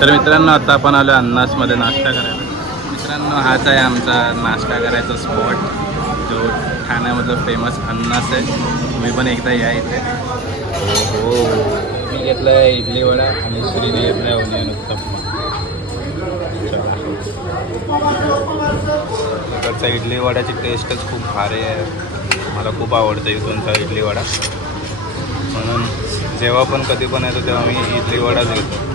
तर मित्रांनो आता आपण आलो अन्नासमध्ये नाश्ता करायला. मित्रांनो हाच आहे आमचा नाश्ता करायचा स्पॉट जो ठाण्यामधलं फेमस अन्नास आहे. तुम्ही पण एकदा या इथे. हो मी घेतलं आहे इडली वडा आणि श्रीने घेतला आहे ओनियन उत्तप्पा. इकडचा इडली वड्याची टेस्टच खूप भारी आहे. मला खूप आवडतं इथूनचा इडली वडा, म्हणून जेव्हा पण कधी पण येतो तेव्हा मी इडली वडाच घेतो.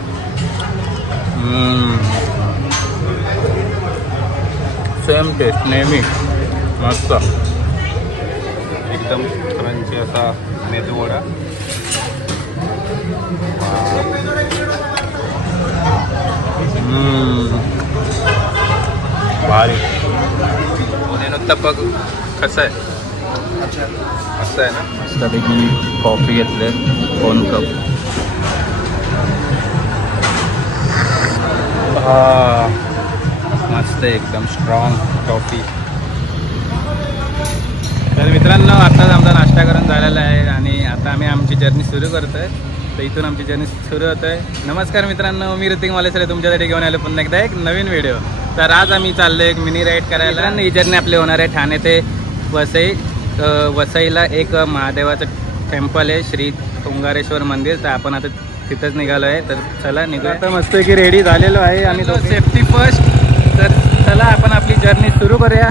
सेम टेस्ट नेहमी मस्त, एकदम क्रंची असा मेदू वडा. भारी. ओनियन उत्तप्पा कसं आहे? मस्त आहे ना. मस्तपैकी कॉफी घेतले 2 कप. मस्त एकदम स्ट्रॉंग कॉफी. तर मित्रांनो आत्ताच आमचा नाश्ता करून झालेला आहे आणि आता आम्ही आमची जर्नी सुरू करतो आहे. तर इथून आमची जर्नी सुरू होत आहे. नमस्कार मित्रांनो, मी ऋतिक मालेसरे तुमच्यासाठी घेऊन आलो पुन्हा एकदा एक नवीन व्हिडिओ. तर आज आम्ही चाललो एक मिनी राईड करायला. ही जर्नी आपली होणार आहे ठाणे ते वसई. वसईला एक महादेवाचं टेम्पल आहे श्री तुंगारेश्वर मंदिर. तर आपण आता तिथंच निघालो आहे. तर चला निघू. आता मस्त की रेडी झालेलो आहे आणि तो सेफ्टी फर्स्ट. तर चला आपण आपली जर्नी सुरू करूया.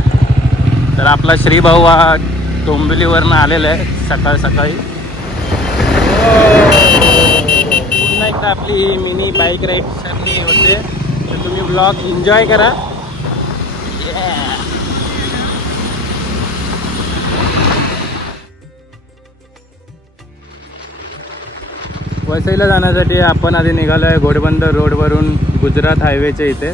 तर आपला श्री भाऊ हा डोंबिवलीवरनं आलेला आहे सकाळ सकाळी. पुन्हा एकदा आपली मिनी बाईक राईड जर्नी होते. तर तुम्ही ब्लॉग एन्जॉय करा. वसईला जाण्यासाठी आपण आधी निघालो आहे घोडबंदर रोडवरून गुजरात हायवेच्या इथे.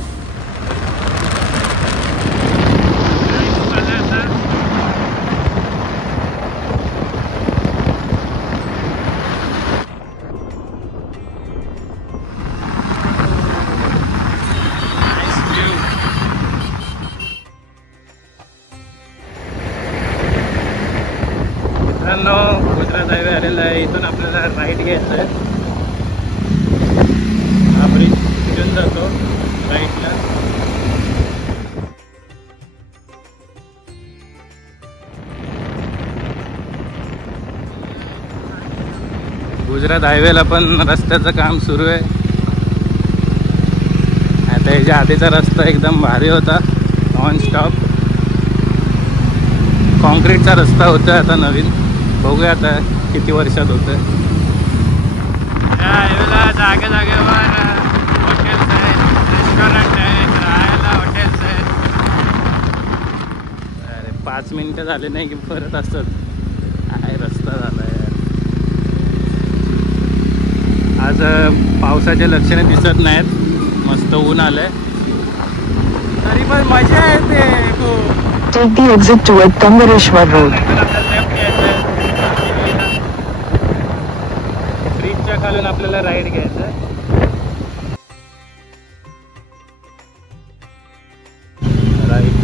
मित्रांनो गुजरात हायवे आलेला आहे. इथून आपल्याला राईट घ्यायचं आहे. हा ब्रिज तिथून जातो राईटला. गुजरात हायवेला पण रस्त्याचं काम सुरू आहे. आता याच्या आधीचा रस्ता एकदम भारी होता, नॉन स्टॉप कॉन्क्रीटचा रस्ता होता. आता नवीन बघूया आता किती वर्षात होतं. या हायवेला जागे जागेवर हॉटेल्स आहेत, रेस्टॉरंट आहेत, राहायला हॉटेल्स आहेत. अरे 5 मिनिटं झाले नाही की परत असतात. काय रस्ता झाला यार. आज पावसाचे लक्षणे दिसत नाहीत. मस्त ऊन आलंय तरी पण मजा येते खूप. Take the exit toward Tungareshwar Road. ब्रिजच्या खालून आपल्याला राईड घ्यायचं. राईट.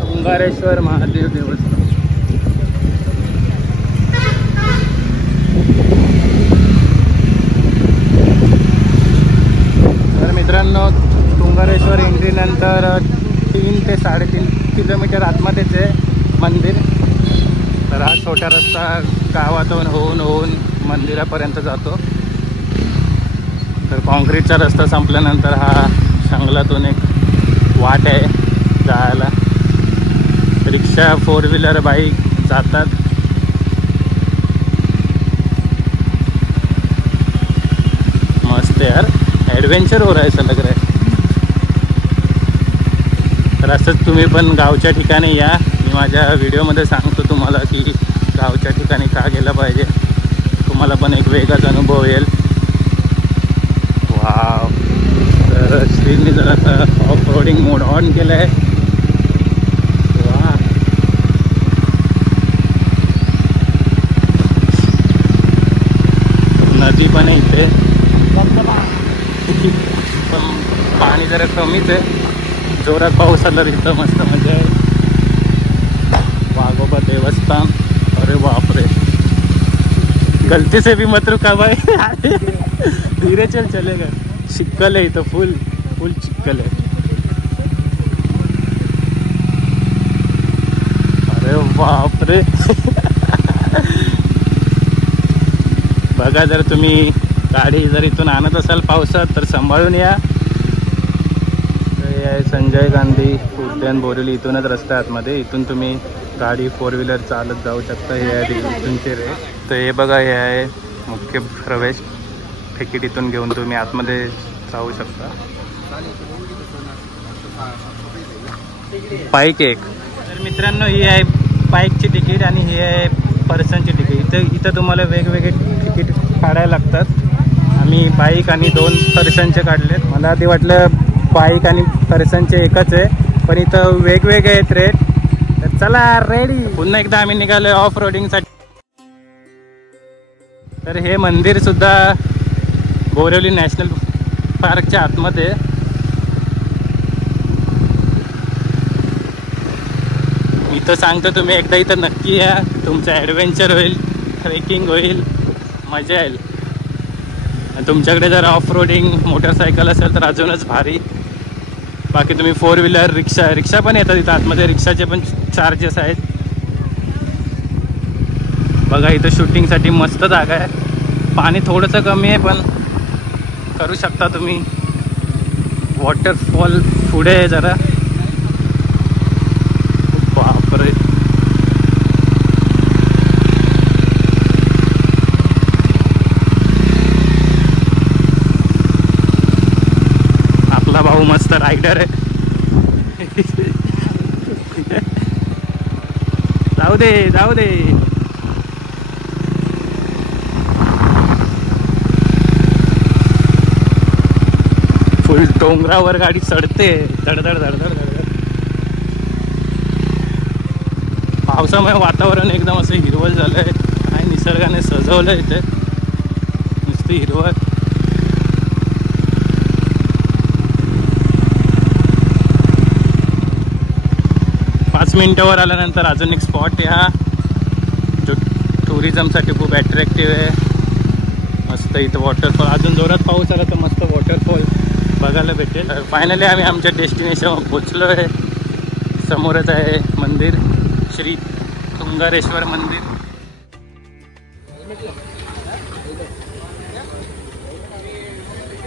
तुंगारेश्वर महादेव देवस्थान. मित्रांनो तुंगारेश्वर एंट्री नंतर 3 ते 3.5 किलोमीटर आतमध्येच आहे मंदिर. तर हा छोटा रस्ता गावातून होऊन मंदिरापर्यंत जातो. तर कॉन्क्रीटचा रस्ता संपल्यानंतर हा जंगलातून एक वाट आहे जायला. रिक्षा 4 व्हीलर बाईक जातात. मस्त यार, ॲडव्हेंचर हो रहा है ऐसा लग रहा है. तर असंच तुम्ही पण गावच्या ठिकाणी या. मी माझ्या व्हिडिओमध्ये सांगतो तुम्हाला की गावच्या ठिकाणी का गेलं पाहिजे. तुम्हाला पण एक वेगळाच अनुभव येईल. वाव. तर श्रीने जरा ऑफ रोडिंग मोड ऑन केलं आहे. वा. नदी पण आहे इथे, पण पाणी जरा कमीच आहे. जोरात पाऊस आला तिथं मस्त मजा आहे. वाघोबा देवस्थान. अरे बापरे, गलती से भी मत रुका भाई. धीरे चल चलेगा. चिक्कल आहे इथं, फुल फुल चिक्कल आहे. अरे बापरे. बघा, जर तुम्ही गाडी जर इथून आणत असाल पावसात तर सांभाळून या. हे आहे संजय गांधी उद्यान बोरिवली. इथूनच रस्ता आतमध्ये. इथून तुम्ही गाडी 4 व्हीलर चालत जाऊ शकता. हे आहे इथूनचे रे. तर हे बघा, हे आहे मुख्य प्रवेश. तिकीट इथून घेऊन तुम्ही आतमध्ये जाऊ शकता. बाईक एक. तर मित्रांनो, ही आहे बाईकची तिकीट आणि ही आहे पर्सनची तिकीट. इथं तुम्हाला वेगवेगळे तिकीट काढायला लागतात. आम्ही बाईक आणि 2 पर्सनचे काढलेत. मला आधी वाटलं बाईक आणि पर्सनचे एकच आहे, पण इथं वेगवेगळे आहेत रेट. तर चला रेडी. पुन्हा एकदा आम्ही निघालो ऑफ रोडिंगसाठी. तर हे मंदिर सुद्धा बोरिवली नॅशनल पार्कच्या आतमध्ये. इथं सांगतो, तुम्ही एकदा इथं नक्की या. तुमचं ॲडव्हेंचर होईल, ट्रेकिंग होईल, मजा येईल. तुमच्याकडे जर ऑफ रोडिंग मोटरसायकल असेल तर अजूनच भारी. बाकी तुम्ही 4 व्हीलर, रिक्षा पण येतात इथं आतमध्ये. रिक्षाचे पण चार्जेस आहेत. बघा, इथं शूटिंगसाठी मस्त जागा आहे. पाणी थोडंसं कमी आहे, पण करू शकता तुम्ही. वॉटरफॉल पुढे आहे जरा. बापरे. आपला भाऊ मस्त रायडर आहे. जाऊ दे जाऊ दे. फुल डोंगरावर गाडी चढते. धडधड धडधड धडधड. पावसामुळे वातावरण एकदम असं हिरवळ झालंय. काय निसर्गाने सजवलं इथे, नुसती हिरवळ. मिनिटावर आल्यानंतर अजून एक स्पॉट आहे हा, जो टुरिझमसाठी खूप अट्रॅक्टिव्ह आहे. मस्त इथं वॉटरफॉल. अजून जोरात पाऊस आला तर मस्त वॉटरफॉल बघायला भेटेल. फायनली आम्ही आमच्या डेस्टिनेशनवर पोचलो आहे. समोरच आहे मंदिर, श्री तुंगारेश्वर मंदिर.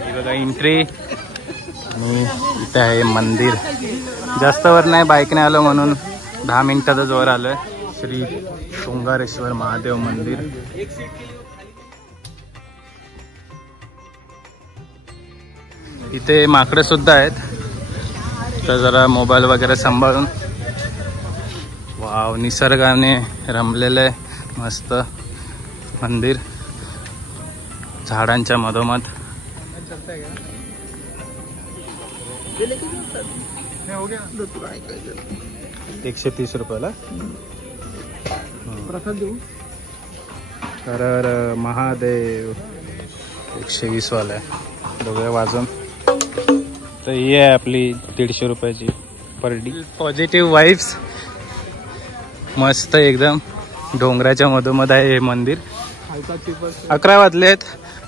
हे बघा एंट्री. आणि इथं आहे मंदिर. जास्त वर नाही, बाईकने आलो म्हणून 10 मिनिटातच वर आलोय. श्री तुंगारेश्वर महादेव मंदिर. इथे माकडं सुद्धा आहेत, तर जरा मोबाईल वगैरे सांभाळून. वाव, निसर्गाने रमलेलं आहे मस्त मंदिर, झाडांच्या मधोमध. 130 रुपयाला प्रसाद देऊ. तर महादेव 120 वाला आहे. बघूया वाजून. तर ही आहे आपली 150 रुपयाची पर डे. पॉझिटिव्ह वाईब्स, मस्त एकदम. डोंगराच्या मधोमध आहे हे मंदिर. 11 वाजले आहेत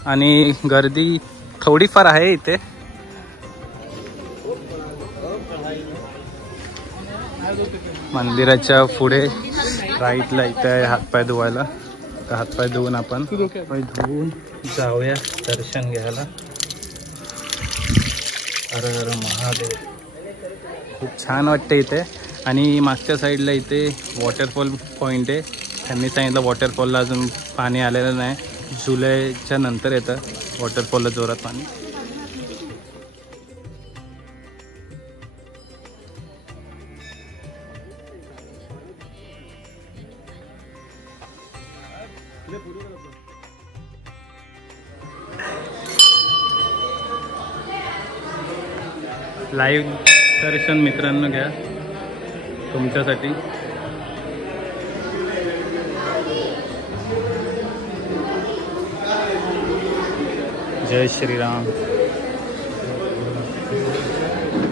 आणि गर्दी थोडीफार आहे इथे. मंदिराच्या पुढे राईटला इथे आहे हातपाय धुवायला. तर हातपाय धुवून आपण धुवून जाऊया दर्शन घ्यायला. हर हर महादेव. खूप छान वाटते इथे. आणि मागच्या साईडला इथे वॉटरफॉल पॉईंट आहे. त्यांनी सांगितलं वॉटरफॉलला अजून पाणी आलेलं नाही, जुलैच्या नंतर येतं वॉटरफॉलला जोरात पाणी. लाईव्ह दर्शन मित्रांनो घ्या तुमच्यासाठी. जय श्रीराम.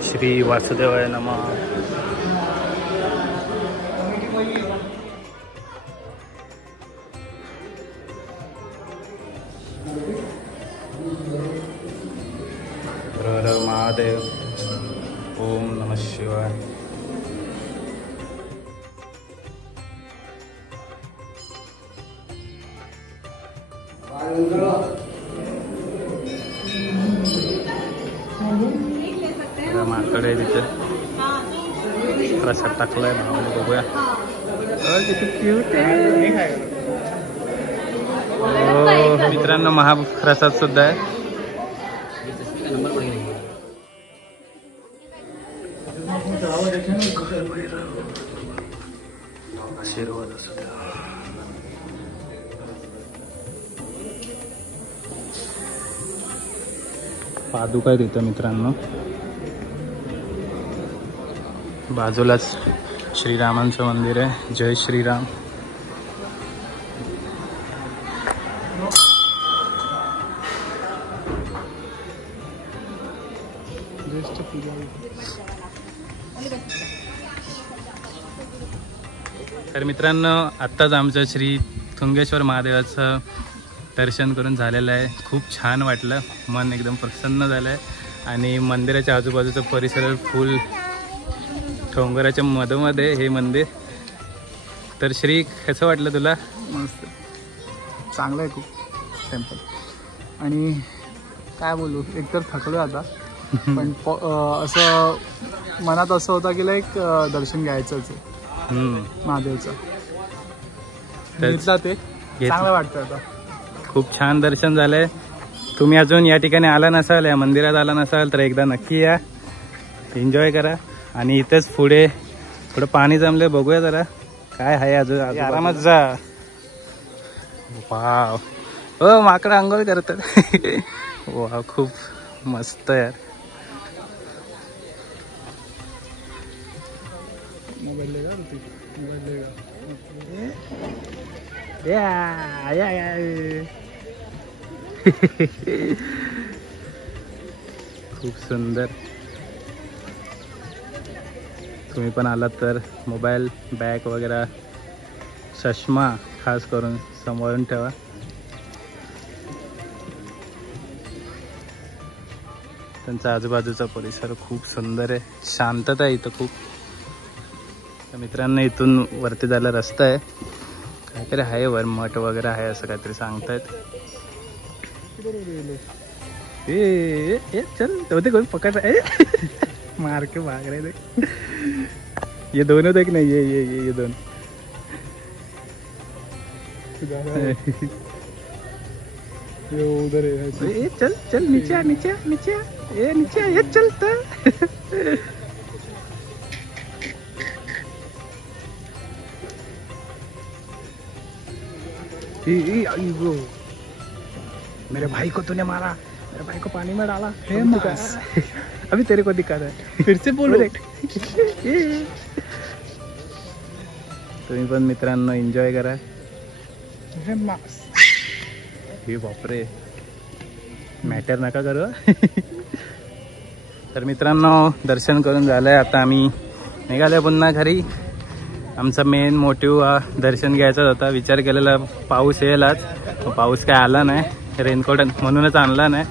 श्री वासुदेवाय नमः. हर हर महादेव. ओम नमः शिवाय. माकड आहे तिथे प्रसाद टाकलाय भावाने. बघूया किती क्यूट आहे. हो मित्रांनो महाप्रसाद सुद्धा आहे. आशीर्वाद असू द्या. पादुका आहे तिथं मित्रांनो. बाजूलाच श्रीरामांचं मंदिर आहे. जय श्रीराम. तर मित्रांनो आत्ताच आमचं श्री थुंगेश्वर महादेवाचं दर्शन करून झालेलं आहे. खूप छान वाटलं. मन एकदम प्रसन्न झालं आहे. आणि मंदिराच्या आजूबाजूचं परिसर फुल डोंगराच्या मधोमध्ये हे मंदिर. तर श्री कसं वाटलं तुला? मस्त चांगलं आहे खूप टेम्पल. आणि काय बोलू, एकतर थकलो आता पण असं मनात असं होतं की लाईक दर्शन घ्यायचंच आहे महादेवचं. घेतलं ते चांगलं वाटतं आता. खूप छान दर्शन झालंय. तुम्ही अजून या ठिकाणी आला नसाल, या मंदिरात आला नसाल तर एकदा नक्की या, एन्जॉय करा. आणि इथेच पुढे थोडं पाणी जमले, बघूया जरा काय आहे अजून. आरामात जा. वाव हो माकडं अंघोळ करतात. वा खूप मस्त यार. खूप सुंदर. तुम्ही पण आलात तर मोबाईल, बॅग वगैरे, चष्मा खास करून सांभाळून ठेवा. त्यांचा आजूबाजूचा परिसर खूप सुंदर आहे. शांतता आहे इथं खूप. तर मित्रांनो इथून वरती जायला रस्ता आहे. काहीतरी आहे वर मठ वगैरे आहे असं काहीतरी सांगतायत. ए चल होते कोण पकड. मार के भाग रहे थे. ये दोनों देख नहीं, ये दोन. उधर है. ए चल चल नीचे आ, नीचे आ, नीचे आ. ए नीचे आ, ये चलता. मेरे भाई को तूने मारा, मेरे भाई को पानी में डाला. अभी तेरे को दिक्कत है. फिर से बोलो. तुम्ही पण मित्रांनो एन्जॉय करा. हे बापरे मॅटर नका करू. तर मित्रांनो दर्शन करून झालंय. आता आम्ही निघाले पुन्हा घरी. आमचा मेन मोटिव्ह हा दर्शन घ्यायचाच होता. विचार केलेला पाऊस येईल आज, पाऊस काय आला नाही. रेनकोट म्हणूनच आणला नाही.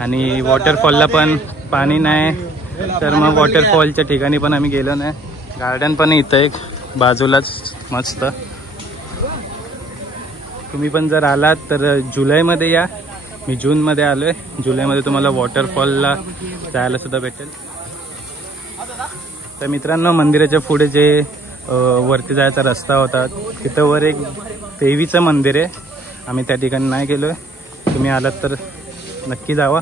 आणि वॉटरफॉलला पण पाणी नाही, तर मग वॉटरफॉलच्या ठिकाणी पण आम्ही गेलो नाही. गार्डन पण इथं एक बाजूलाच मस्त. तुम्ही पण जर आलात तर जुलैमध्ये या. मी जूनमध्ये आलो आहे. जुलैमध्ये तुम्हाला वॉटरफॉलला जायला सुद्धा भेटेल. तर मित्रांनो मंदिराच्या पुढे जे वरती जायचा रस्ता होता तिथं वर एक देवीचं मंदिर आहे. आम्ही त्या ठिकाणी नाही गेलो आहे. तुम्ही आलात तर नक्की जावा.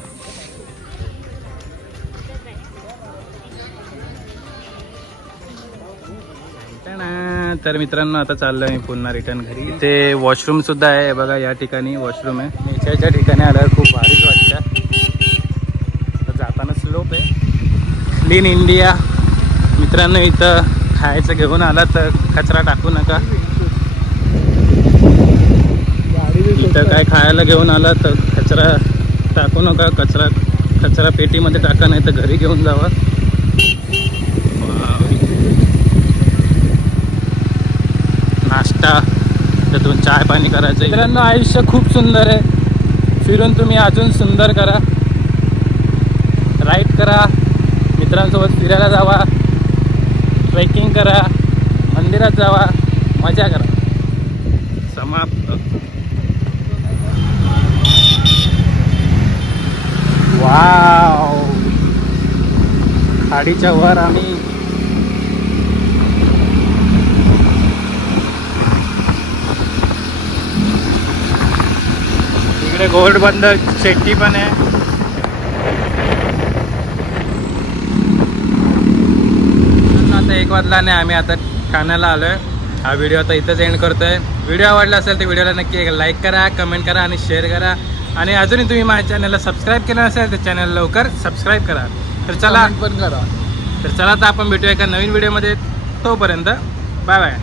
तर मित्रांनो आता चाललो मी पुन्हा रिटर्न घरी. इथे वॉशरूम सुद्धा आहे बघा. या ठिकाणी वॉशरूम आहे. नेचरच्या ठिकाणी आल्यावर खूप भारीच वाटतं. जाताना स्लोप आहे. Clean India. मित्रांनो इथं खायचं घेऊन आला तर कचरा टाकू नका. इथं काय खायला घेऊन आला तर कचरा टाकू नका. कचरा पेटीमध्ये टाका, नाही तर घरी घेऊन जावा. नाश्ता त्यातून चाय पाणी करायचं. मित्रांनो आयुष्य खूप सुंदर आहे. फिरून तुम्ही अजून सुंदर करा. राईड करा, मित्रांसोबत फिरायला जावा, ट्रेकिंग करा, मंदिरात जावा, मजा करा. समाप्त. वाव, खाडीच्या वर आम्ही इकडे घोडबंद शेट्टी पण आहे. आता 1 वाजला आणि आम्ही आता ठाण्याला आलोय. हा व्हिडिओ आता इथंच एंड करतोय. व्हिडिओ आवडला असेल तर व्हिडिओला नक्की लाईक करा, कमेंट करा आणि शेअर करा. आणि अजूनही तुम्ही माझ्या चॅनलला सबस्क्राईब केलं नसेल तर चॅनल लवकर सबस्क्राईब करा. तर चला पण करा. तर चला आता आपण भेटूया एका नवीन व्हिडिओमध्ये. तोपर्यंत बाय बाय.